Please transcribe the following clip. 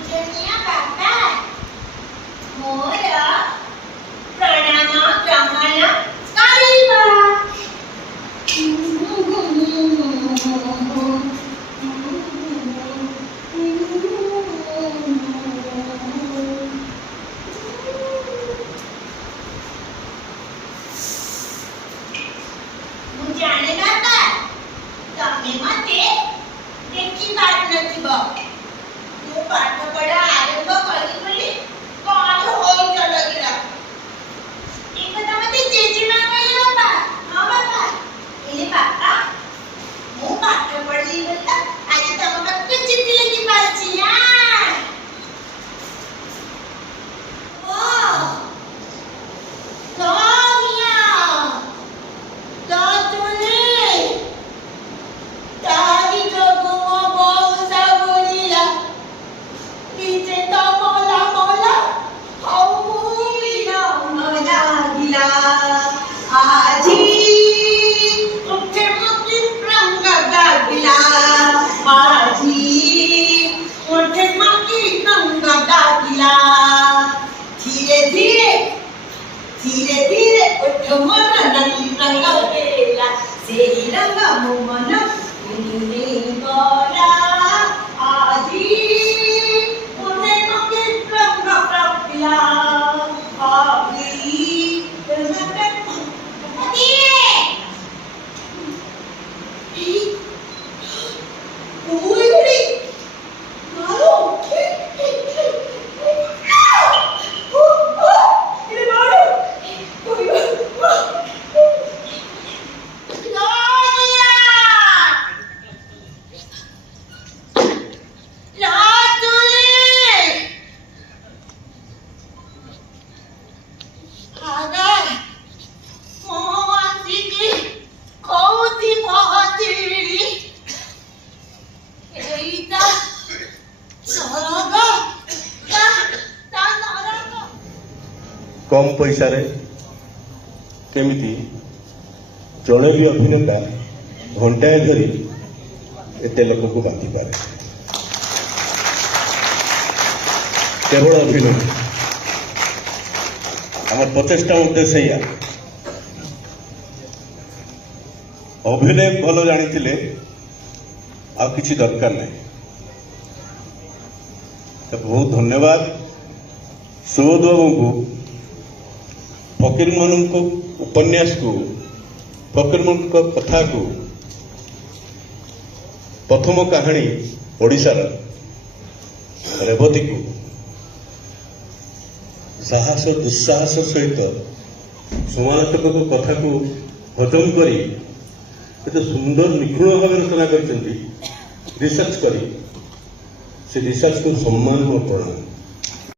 पूजनीय बाबा मोर प्रणाम ग्रहण करिबा। मु जाने बाबा तमे मते देखि पार नथिबो। मु पाठ पढ़ा आरंभ करी बोली कौन होई चलगिला। एक कथा मते जेजेमा कहले बाबा। हां बाबा एले बाबा मु पाठ पढ़ली बोला आज तम मते चिट्ठी लिखि पारछि। हां ओ सोनिया तो तुने तारी जोगो बहु साबुनिया नीचे तो मोला मोला हौलीना मजा गिला आजी उठे मुकी रंग दागिला आजी उठे मुकी रंग दागिला धीरे धीरे धीरे धीरे उठ मोर नली रंग बेला से रंग मोमन उन्हें गोरा आजी उठे मुकी रंग दागिला आजी कम पैसा रे केमिति जड़े भी अभिनेता घंटाए धरी एते लोक को बांधि पारे। केवल अभिनय आम प्रचेषा उद्देश्य या अभिनय भल जानी आ किसी दरकार नहीं। तो बहुत धन्यवाद सुबोध बाबू को फकीर मोहन को उपन्यास को फकीर मोहन को कथा को प्रथम कहानी ओडिशार रेवती को साहस दुस्साहस सहित समालोचक को कथा को हजम करी एत सुंदर निपुण भाव रचना कर रिसर्च करी से रिसर्च को सम्मान और प्रणाम।